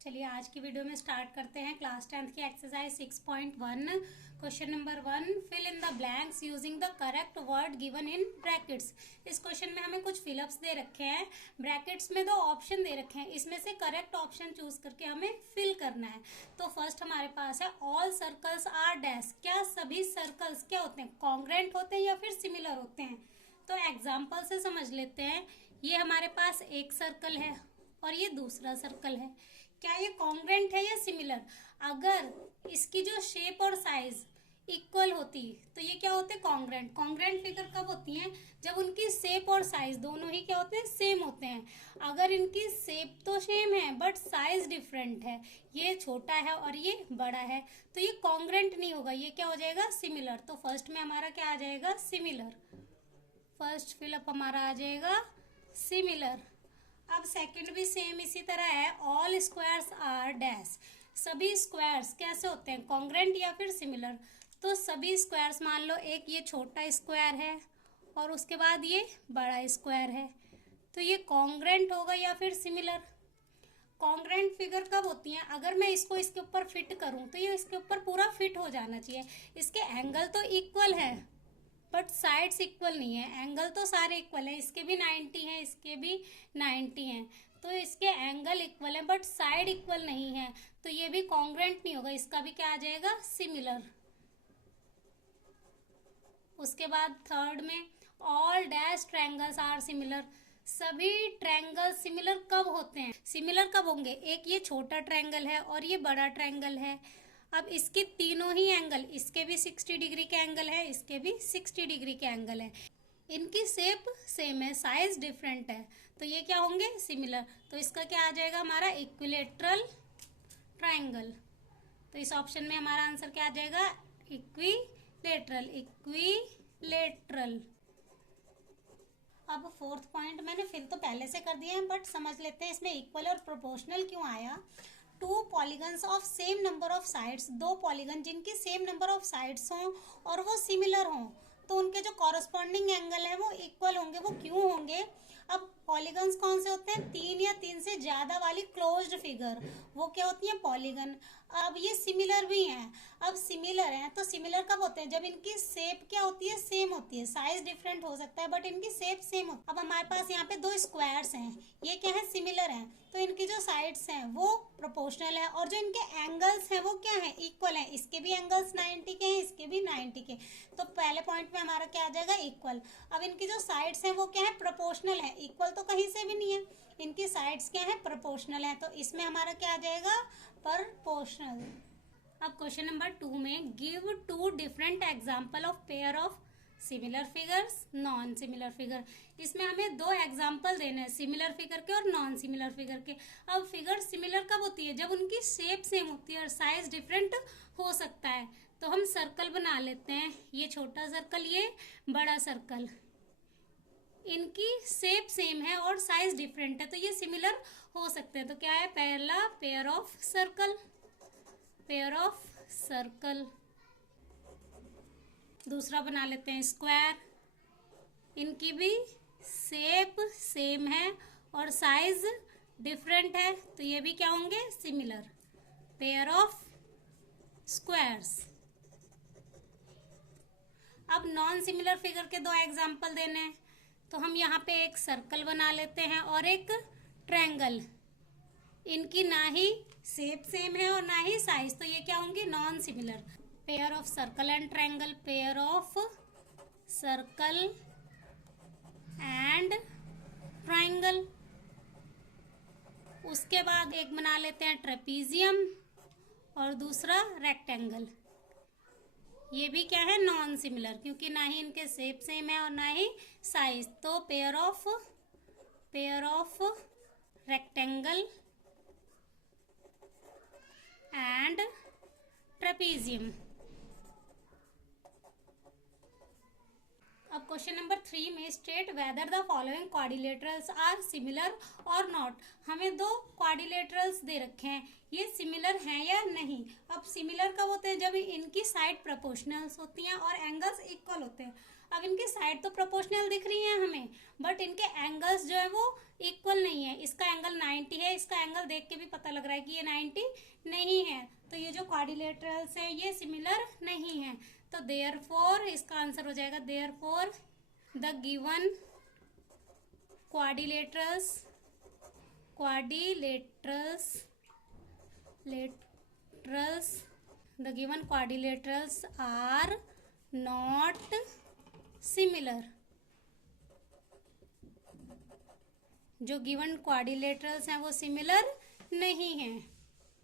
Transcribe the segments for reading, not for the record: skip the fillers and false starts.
चलिए आज की वीडियो में स्टार्ट करते हैं क्लास 10th की exercise 6.1। Question number 1, fill in the blanks using the correct word given in brackets. इस क्वेश्चन में हमें कुछ फिलअप्स दे रखे हैं, ब्रैकेट्स में 2 ऑप्शन दे रखे हैं, इसमें से करेक्ट ऑप्शन चूज करके हमें फिल करना है। तो फर्स्ट हमारे पास है ऑल सर्कल्स आर डैश। क्या सभी सर्कल्स क्या होते हैं, कॉन्ग्रेंट होते हैं या फिर सिमिलर होते हैं? तो एग्जाम्पल से समझ लेते हैं। ये हमारे पास एक सर्कल है और ये दूसरा सर्कल है। क्या ये कॉन्ग्रेंट है या सिमिलर? अगर इसकी जो शेप और साइज इक्वल होती तो ये क्या होते हैं, कॉन्ग्रेंट। कॉन्ग्रेंट फिगर कब होती हैं? जब उनकी शेप और साइज दोनों ही क्या होते हैं, सेम होते हैं। अगर इनकी शेप तो सेम है बट साइज डिफरेंट है, ये छोटा है और ये बड़ा है, तो ये कॉन्ग्रेंट नहीं होगा, ये क्या हो जाएगा, सिमिलर। तो फर्स्ट में हमारा क्या आ जाएगा, सिमिलर। फर्स्ट फिलअप हमारा आ जाएगा सिमिलर। अब सेकंड भी सेम इसी तरह है, ऑल स्क्वायर्स आर डैश। सभी स्क्वायर्स कैसे होते हैं, कॉन्ग्रेंट या फिर सिमिलर? तो सभी स्क्वायर्स, मान लो एक ये छोटा स्क्वायर है और उसके बाद ये बड़ा स्क्वायर है, तो ये कॉन्ग्रेंट होगा या फिर सिमिलर? कॉन्ग्रेंट फिगर कब होती हैं? अगर मैं इसको इसके ऊपर फिट करूं तो ये इसके ऊपर पूरा फिट हो जाना चाहिए। इसके एंगल तो इक्वल है बट साइड्स इक्वल नहीं है। एंगल तो सारे इक्वल हैं, इसके भी 90 हैं, इसके भी 90 हैं, तो इसके एंगल इक्वल है बट साइड इक्वल नहीं है, तो ये भी कॉन्ग्रेंट नहीं होगा, इसका भी क्या आ जाएगा, सिमिलर। उसके बाद थर्ड में all dash triangles are similar. सभी ट्रायंगल सिमिलर कब होते हैं, सिमिलर कब होंगे? एक ये छोटा ट्रायंगल है और ये बड़ा ट्रायंगल है। अब इसके तीनों ही एंगल, इसके भी 60 डिग्री के एंगल है, इसके भी 60 डिग्री के एंगल है, इनकी शेप सेम है, साइज डिफरेंट है, तो ये क्या होंगे, सिमिलर। तो इसका क्या आ जाएगा हमारा, इक्विलेटरल ट्रायंगल। तो इस ऑप्शन में हमारा आंसर क्या आ जाएगा, इक्विलेटरल। इक्विलेटरल। अब फोर्थ पॉइंट मैंने फिल तो पहले से कर दिया है बट समझ लेते हैं इसमें इक्वल और प्रोपोर्शनल क्यों आया। 2 polygons of same number of sides, 2 polygon जिनकी सेम नंबर ऑफ साइड्स हों और वो सिमिलर हों, तो उनके जो कॉरस्पॉन्डिंग एंगल है वो इक्वल होंगे। वो क्यों होंगे? अब पॉलीगन्स कौन से होते हैं, 3 या 3 से ज्यादा वाली क्लोज्ड फिगर, वो क्या होती है, पॉलीगन। अब ये सिमिलर भी हैं। अब सिमिलर हैं तो सिमिलर कब होते हैं, जब इनकी शेप क्या होती है, सेम होती है। साइज डिफरेंट हो सकता है बट इनकी शेप सेम होती है। अब हमारे पास यहाँ पे 2 स्क्वायर्स हैं, ये क्या है, सिमिलर हैं, तो इनकी जो साइड्स हैं वो प्रोपोर्शनल है और जो इनके एंगल्स हैं वो क्या है, इक्वल है। इसके भी एंगल्स 90 के हैं, इसके भी 90 के, तो पहले पॉइंट में हमारा क्या आ जाएगा, इक्वल। अब इनकी जो साइड्स हैं वो क्या है, प्रोपोर्शनल है, इक्वल तो कहीं से भी नहीं है, इनकी साइड्स क्या है, प्रोपोर्शनल है, तो इसमें हमारा क्या आ जाएगा, प्रोपोर्शनल। अब क्वेश्चन नंबर 2 में give 2 different example of pair of similar figures non similar figure. इसमें हमें 2 एग्जाम्पल देने हैं, सिमिलर फिगर के और नॉन सिमिलर फिगर के। अब फिगर सिमिलर कब होती है, जब उनकी शेप सेम होती है और साइज डिफरेंट हो सकता है। तो हम सर्कल बना लेते हैं, ये छोटा सर्कल, ये बड़ा सर्कल, इनकी शेप सेम है और साइज डिफरेंट है, तो ये सिमिलर हो सकते हैं। तो क्या है, पहला pair of circle, pair of circle. दूसरा बना लेते हैं स्क्वायर, इनकी भी शेप सेम है और साइज डिफरेंट है, तो ये भी क्या होंगे, सिमिलर, पेयर ऑफ स्क्वायर्स। अब नॉन सिमिलर फिगर के 2 एग्जाम्पल देने हैं, तो हम यहाँ पे एक सर्कल बना लेते हैं और एक ट्रायंगल, इनकी ना ही शेप सेम है और ना ही साइज, तो ये क्या होंगे, non similar. Pair of circle and triangle, pair of circle and triangle. उसके बाद एक बना लेते हैं ट्रेपीजियम और दूसरा रेक्टेंगल। ये भी क्या है, नॉन सिमिलर, क्योंकि ना ही इनके शेप सेम है और ना ही साइज, तो pair of rectangle and trapezium. अब क्वेश्चन नंबर 3 में state whether the following quadrilaterals are similar और नॉट। हमें 2 क्वाड्रिलेटरल्स दे रखे हैं, ये सिमिलर हैं या नहीं। अब सिमिलर कब होते हैं, जब इनकी साइड प्रोपोर्शनल्स होती हैं और एंगल्स इक्वल होते हैं। अब इनकी साइड तो प्रोपोर्शनल दिख रही हैं हमें बट इनके एंगल्स जो है वो इक्वल नहीं है। इसका एंगल 90 है, इसका एंगल देख के भी पता लग रहा है कि ये 90 नहीं है। तो ये जो क्वाड्रिलेटरल्स है ये सिमिलर नहीं है। तो देयरफॉर इसका आंसर हो जाएगा therefore the given quadrilaterals the given quadrilaterals are not similar। जो गिवन क्वाड्रिलेटरल्स हैं वो सिमिलर नहीं हैं।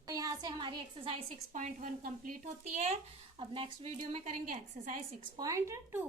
तो यहाँ से हमारी एक्सरसाइज 6.1 कंप्लीट होती है। अब नेक्स्ट वीडियो में करेंगे एक्सरसाइज 6.2।